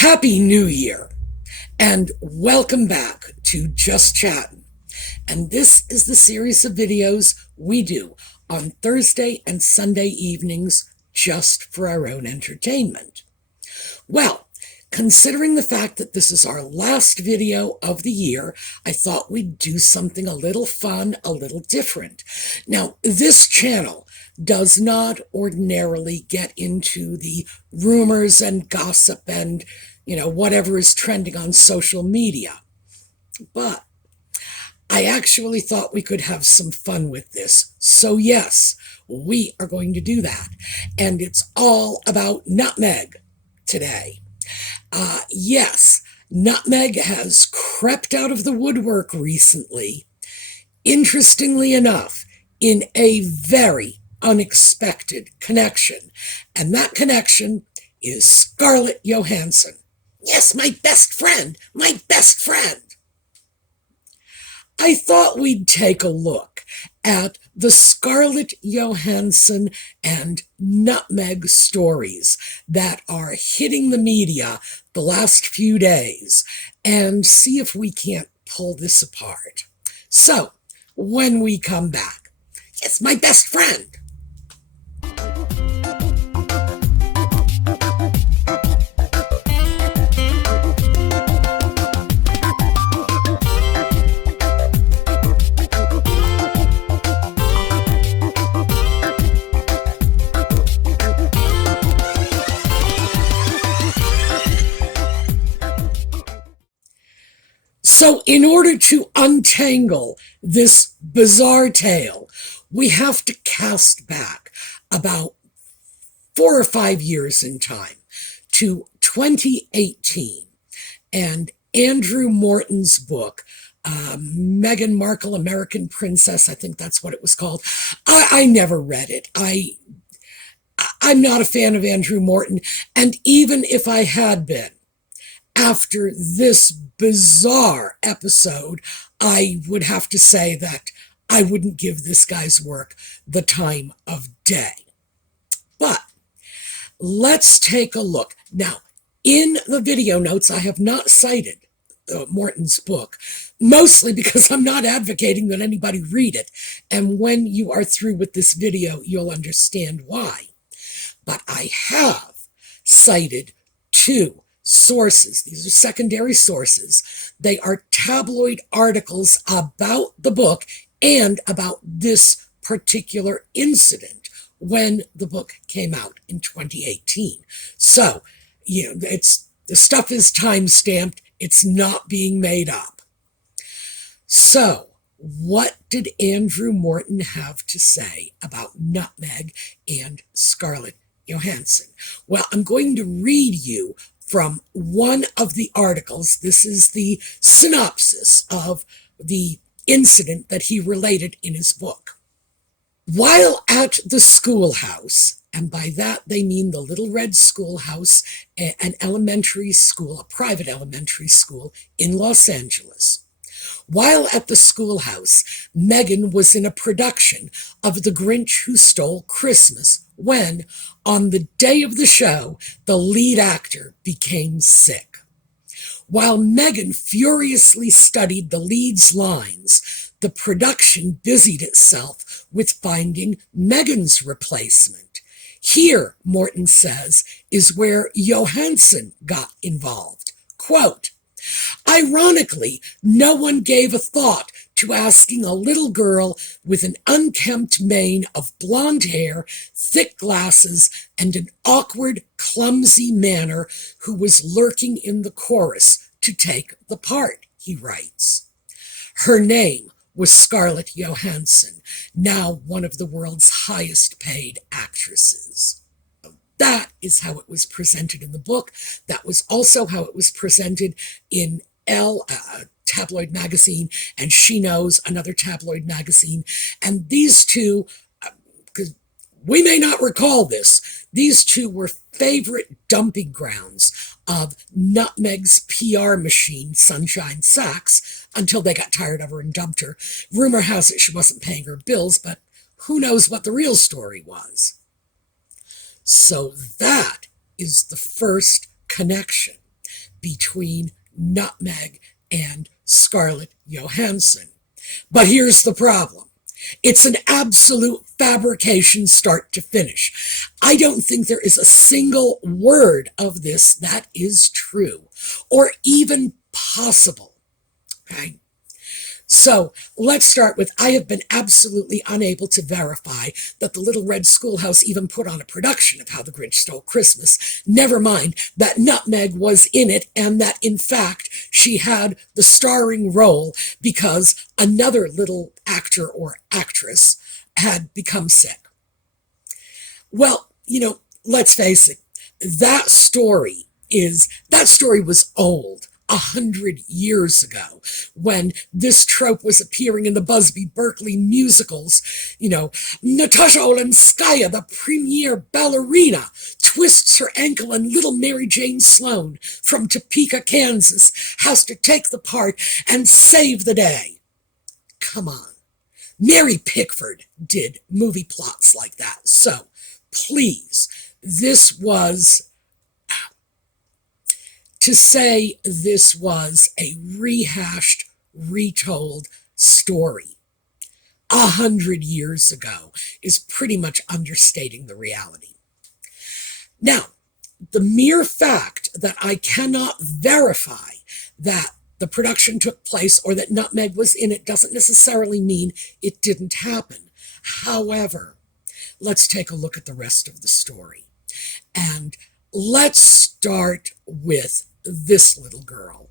Happy New Year, and welcome back to Just Chattin. And this is the series of videos we do on Thursday and Sunday evenings just for our own entertainment. Well, considering the fact that this is our last video of the year, I thought we'd do something a little fun, a little different. Now, this channel does not ordinarily get into the rumors and gossip and, whatever is trending on social media. But I actually thought we could have some fun with this. So yes, we are going to do that. And it's all about nutmeg today. Yes, nutmeg has crept out of the woodwork recently, interestingly enough, in a very unexpected connection. And that connection is Scarlett Johansson. Yes, my best friend, my best friend. I thought we'd take a look at the Scarlett Johansson and nutmeg stories that are hitting the media the last few days and see if we can't pull this apart. So, when we come back, yes, my best friend. So in order to untangle this bizarre tale, we have to cast back about 4 or 5 years in time to 2018 and Andrew Morton's book, Meghan Markle, American Princess, I think that's what it was called. I never read it. I'm not a fan of Andrew Morton, and even if I had been, after this bizarre episode, I would have to say that I wouldn't give this guy's work the time of day. But let's take a look. Now, in the video notes, I have not cited Morton's book, mostly because I'm not advocating that anybody read it. And when you are through with this video, you'll understand why. But I have cited 2 sources. These are secondary sources. They are tabloid articles about the book and about this particular incident when the book came out in 2018. So, the stuff is time-stamped. It's not being made up. So, what did Andrew Morton have to say about nutmeg and Scarlett Johansson? Well, I'm going to read you from one of the articles. This is the synopsis of the incident that he related in his book. While at the schoolhouse, and by that they mean the Little Red Schoolhouse, an elementary school, a private elementary school in Los Angeles. While at the schoolhouse, Meghan was in a production of The Grinch Who Stole Christmas when, on the day of the show, the lead actor became sick. While Meghan furiously studied the lead's lines, the production busied itself with finding Meghan's replacement. Here, Morton says, is where Johansson got involved. Quote, ironically, no one gave a thought to asking a little girl with an unkempt mane of blonde hair, thick glasses, and an awkward, clumsy manner who was lurking in the chorus to take the part, he writes. Her name was Scarlett Johansson, now one of the world's highest paid actresses. That is how it was presented in the book. That was also how it was presented in tabloid magazine, and She Knows, another tabloid magazine. And these two, because we may not recall this, these two were favorite dumping grounds of Nutmeg's PR machine, Sunshine Sachs, until they got tired of her and dumped her. Rumor has it she wasn't paying her bills, but who knows what the real story was. So that is the first connection. between Nutmeg and Scarlett Johansson. But here's the problem. It's an absolute fabrication start to finish. I don't think there is a single word of this that is true or even possible. Okay? So let's start with, I have been absolutely unable to verify that the Little Red Schoolhouse even put on a production of How the Grinch Stole Christmas. Never mind that Nutmeg was in it and that, in fact, she had the starring role because another little actor or actress had become sick. Well, let's face it, that story was old. 100 years ago, when this trope was appearing in the Busby Berkeley musicals, Natasha Olenskaya, the premier ballerina, twists her ankle, and little Mary Jane Sloan from Topeka, Kansas, has to take the part and save the day. Come on. Mary Pickford did movie plots like that. So, please, to say this was a rehashed, retold story 100 years ago is pretty much understating the reality. Now, the mere fact that I cannot verify that the production took place or that Nutmeg was in it doesn't necessarily mean it didn't happen. However, let's take a look at the rest of the story. And let's start with this little girl.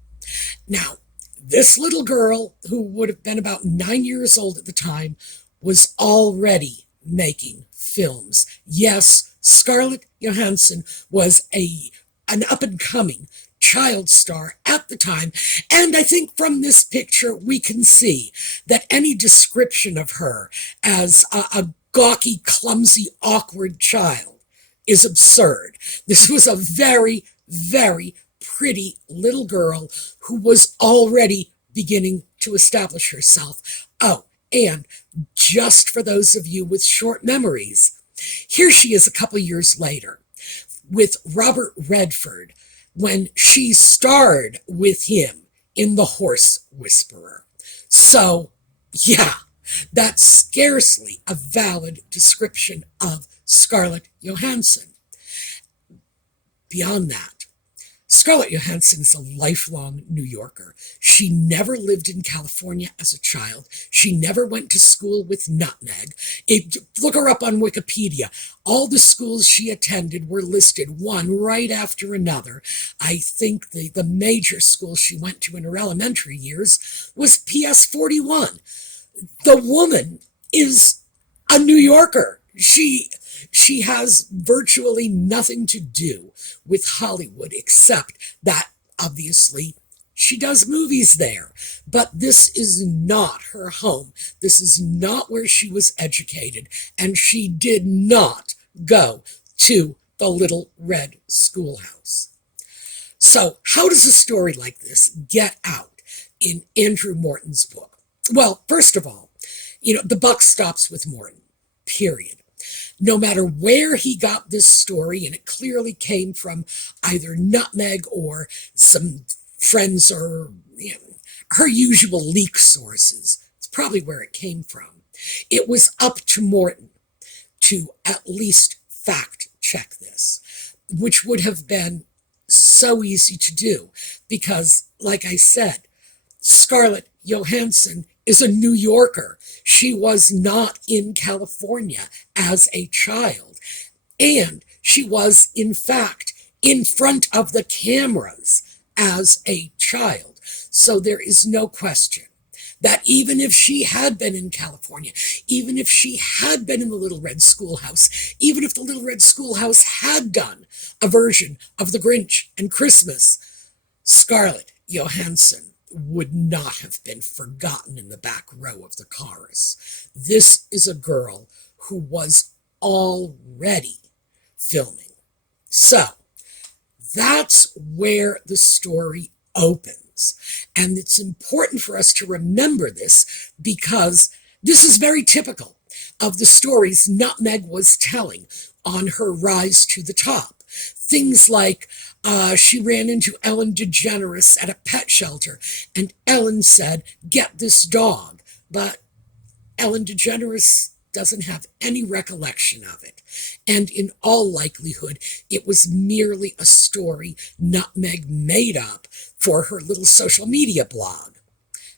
Now, this little girl, who would have been about 9 years old at the time, was already making films. Yes, Scarlett Johansson was an up-and-coming child star at the time, and I think from this picture we can see that any description of her as a gawky, clumsy, awkward child is absurd. This was a very, very pretty little girl who was already beginning to establish herself. Oh, and just for those of you with short memories, here she is a couple years later with Robert Redford when she starred with him in The Horse Whisperer. So, yeah, that's scarcely a valid description of Scarlett Johansson. Beyond that, Scarlett Johansson is a lifelong New Yorker. She never lived in California as a child. She never went to school with Nutmeg. Look her up on Wikipedia. All the schools she attended were listed one right after another. I think the major school she went to in her elementary years was PS 41. The woman is a New Yorker. She has virtually nothing to do with Hollywood except that, obviously, she does movies there. But this is not her home. This is not where she was educated. And she did not go to the Little Red Schoolhouse. So how does a story like this get out in Andrew Morton's book? Well, first of all, the buck stops with Morton, period. No matter where he got this story, and it clearly came from either Nutmeg or some friends or her usual leak sources. It's probably where it came from. It was up to Morton to at least fact check this, which would have been so easy to do because, like I said, Scarlett Johansson is a New Yorker. She was not in California as a child. And she was, in fact, in front of the cameras as a child. So there is no question that even if she had been in California, even if she had been in the Little Red Schoolhouse, even if the Little Red Schoolhouse had done a version of The Grinch and Christmas, Scarlett Johansson would not have been forgotten in the back row of the chorus. This is a girl who was already filming. So that's where the story opens. And it's important for us to remember this because this is very typical of the stories Nutmeg was telling on her rise to the top. Things like She ran into Ellen DeGeneres at a pet shelter, and Ellen said, "Get this dog." But Ellen DeGeneres doesn't have any recollection of it. And in all likelihood, it was merely a story Nutmeg made up for her little social media blog.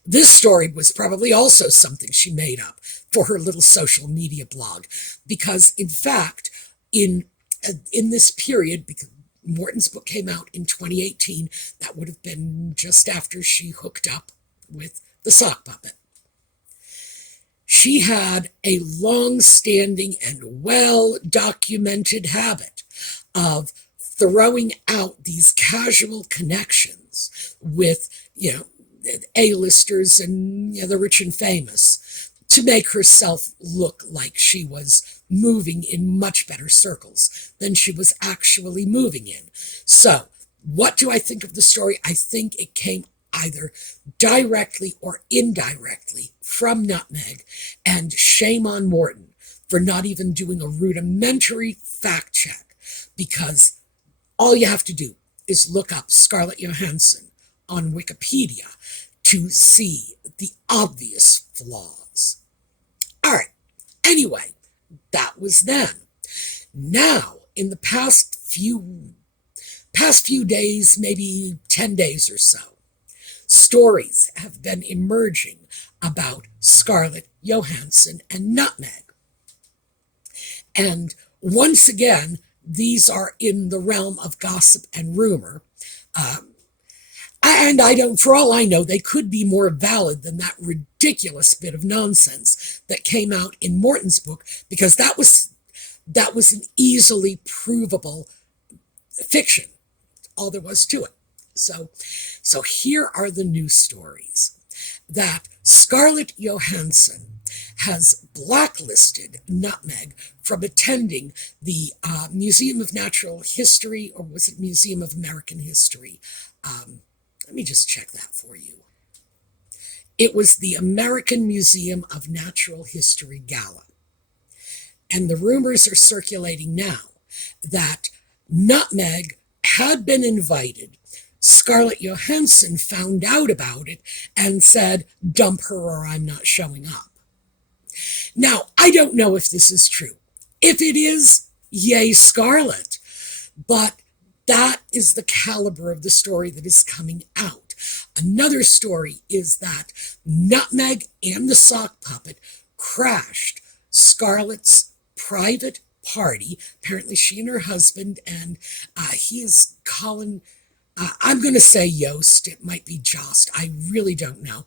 This story was probably also something she made up for her little social media blog, because in fact, in this period, because Morton's book came out in 2018, that would have been just after she hooked up with the sock puppet. She had a long-standing and well-documented habit of throwing out these casual connections with, A-listers and the rich and famous to make herself look like she was moving in much better circles than she was actually moving in. So, what do I think of the story? I think it came either directly or indirectly from Nutmeg, and shame on Morton for not even doing a rudimentary fact check, because all you have to do is look up Scarlett Johansson on Wikipedia to see the obvious flaws. All right, anyway, that was then. Now, in the past few days, maybe 10 days or so, stories have been emerging about Scarlett Johansson and Nutmeg. And once again, these are in the realm of gossip and rumor. And for all I know, they could be more valid than that ridiculous bit of nonsense that came out in Morton's book, because that was an easily provable fiction. All there was to it. So here are the news stories that Scarlett Johansson has blacklisted Nutmeg from attending the Museum of Natural History, or was it Museum of American History? Let me just check that for you. It was the American Museum of Natural History Gala. And the rumors are circulating now that Nutmeg had been invited. Scarlett Johansson found out about it and said, "Dump her or I'm not showing up." Now, I don't know if this is true. If it is, yay, Scarlett. But that is the caliber of the story that is coming out. Another story is that Nutmeg and the sock puppet crashed Scarlett's private party. Apparently she and her husband, and he is Colin, I'm going to say Yost. It might be Jost. I really don't know.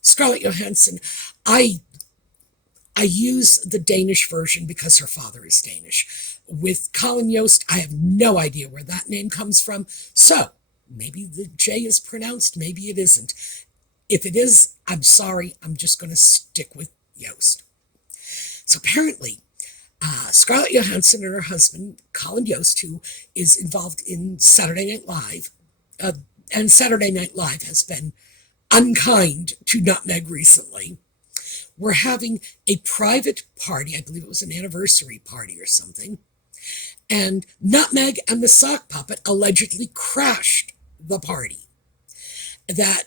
Scarlett Johansson. I use the Danish version because her father is Danish. With Colin Yost, I have no idea where that name comes from. So maybe the J is pronounced, maybe it isn't. If it is, I'm sorry. I'm just going to stick with Yost. So apparently, Scarlett Johansson and her husband, Colin Yost, who is involved in Saturday Night Live, and Saturday Night Live has been unkind to Nutmeg recently, were having a private party. I believe it was an anniversary party or something. And Nutmeg and the sock puppet allegedly crashed the party. That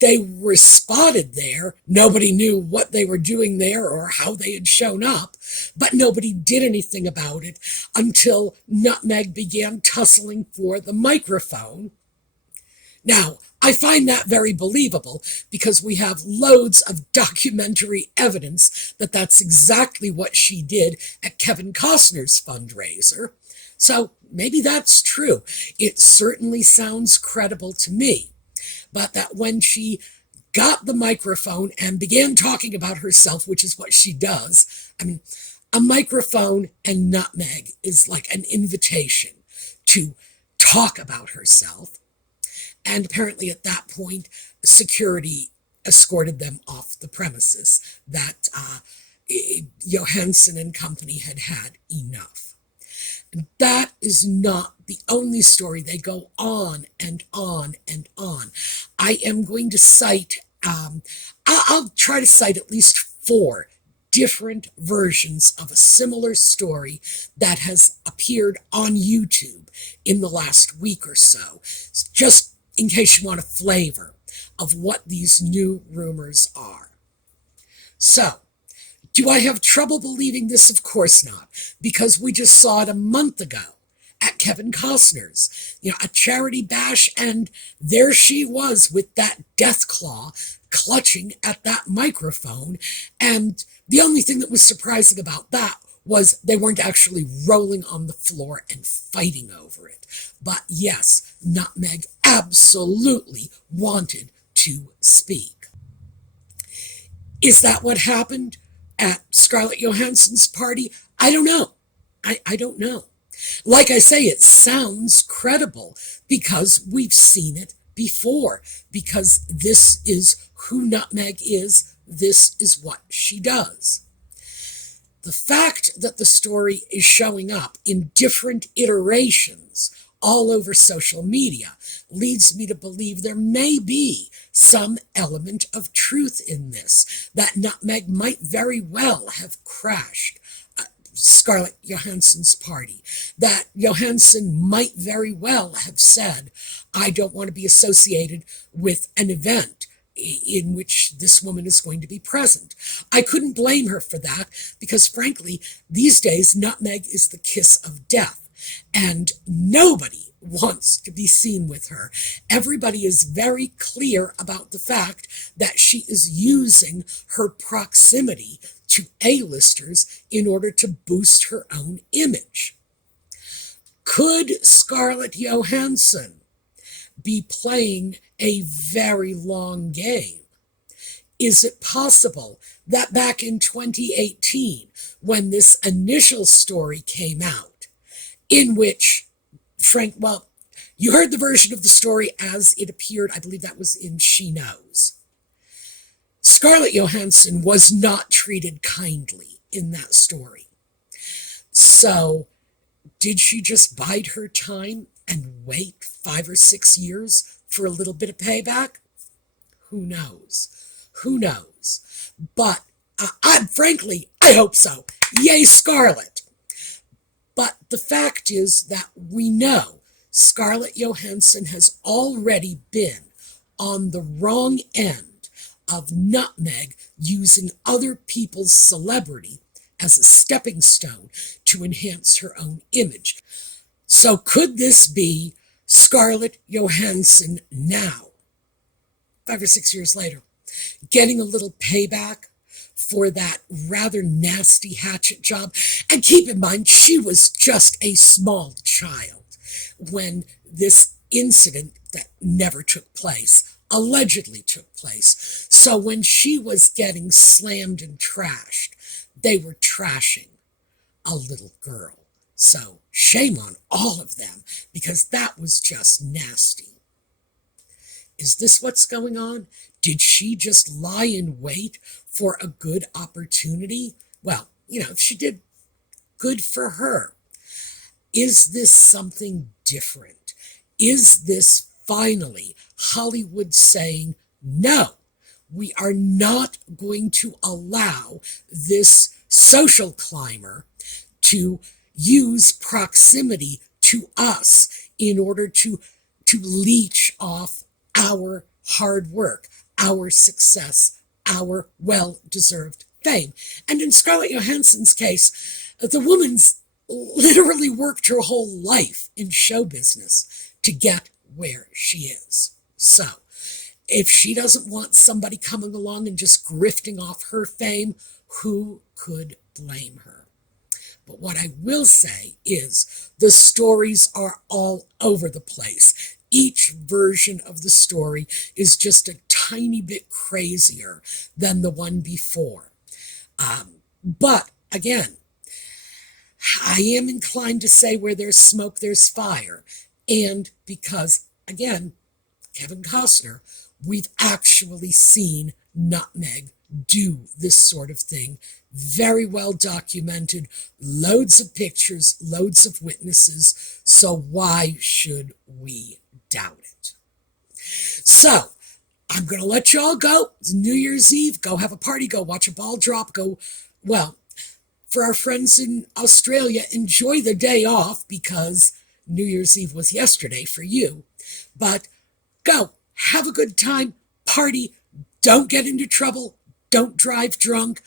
they were spotted there. Nobody knew what they were doing there or how they had shown up, but nobody did anything about it until Nutmeg began tussling for the microphone. Now, I find that very believable because we have loads of documentary evidence that that's exactly what she did at Kevin Costner's fundraiser. So maybe that's true. It certainly sounds credible to me. But that when she got the microphone and began talking about herself, which is what she does, I mean, a microphone and Nutmeg is like an invitation to talk about herself. And apparently at that point, security escorted them off the premises, that Johansson and company had had enough. That is not the only story. They go on and on and on. I am going to cite, I'll try to cite at least 4 different versions of a similar story that has appeared on YouTube in the last week or so, just in case you want a flavor of what these new rumors are. So, do I have trouble believing this? Of course not, because we just saw it a month ago at Kevin Costner's, a charity bash, and there she was with that death claw clutching at that microphone. And the only thing that was surprising about that was they weren't actually rolling on the floor and fighting over it. But yes, Nutmeg absolutely wanted to speak. Is that what happened at Scarlett Johansson's party? I don't know. I don't know. Like I say, it sounds credible because we've seen it before, because this is who Nutmeg is. This is what she does. The fact that the story is showing up in different iterations all over social media leads me to believe there may be some element of truth in this, that Nutmeg might very well have crashed Scarlett Johansson's party, that Johansson might very well have said, I don't want to be associated with an event in which this woman is going to be present. I couldn't blame her for that, because frankly, these days, Nutmeg is the kiss of death, and nobody wants to be seen with her. Everybody is very clear about the fact that she is using her proximity to A-listers in order to boost her own image. Could Scarlett Johansson be playing a very long game? Is it possible that back in 2018, when this initial story came out, in which you heard the version of the story as it appeared, I believe that was in She Knows. Scarlett Johansson was not treated kindly in that story. So, did she just bide her time and wait 5 or 6 years for a little bit of payback? Who knows? Who knows? But, frankly, I hope so. Yay, Scarlett! But the fact is that we know Scarlett Johansson has already been on the wrong end of Nutmeg using other people's celebrity as a stepping stone to enhance her own image. So could this be Scarlett Johansson now, 5 or 6 years later, getting a little payback for that rather nasty hatchet job? And keep in mind, she was just a small child when this incident that never took place allegedly took place. So when she was getting slammed and trashed, they were trashing a little girl. So shame on all of them, because that was just nasty. Is this what's going on? Did she just lie in wait for a good opportunity? Well, if she did, good for her. Is this something different? Is this finally Hollywood saying, no, we are not going to allow this social climber to use proximity to us in order to leech off our hard work, our success, our well-deserved fame? And in Scarlett Johansson's case, the woman's literally worked her whole life in show business to get where she is. So, if she doesn't want somebody coming along and just grifting off her fame, who could blame her? But what I will say is the stories are all over the place. Each version of the story is just a tiny bit crazier than the one before. But again, I am inclined to say where there's smoke, there's fire. And because, again, Kevin Costner, we've actually seen Nutmeg do this sort of thing. Very well documented, loads of pictures, loads of witnesses. So why should we doubt it? So I'm going to let you all go. It's New Year's Eve. Go have a party. Go watch a ball drop. Go Well, for our friends in Australia, enjoy the day off because New Year's Eve was yesterday for you. But go, have a good time, party, don't get into trouble, don't drive drunk.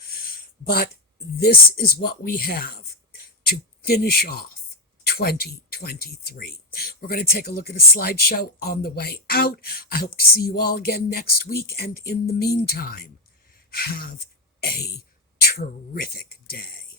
But this is what we have to finish off 2023. We're going to take a look at a slideshow on the way out. I hope to see you all again next week. And in the meantime, have a terrific day.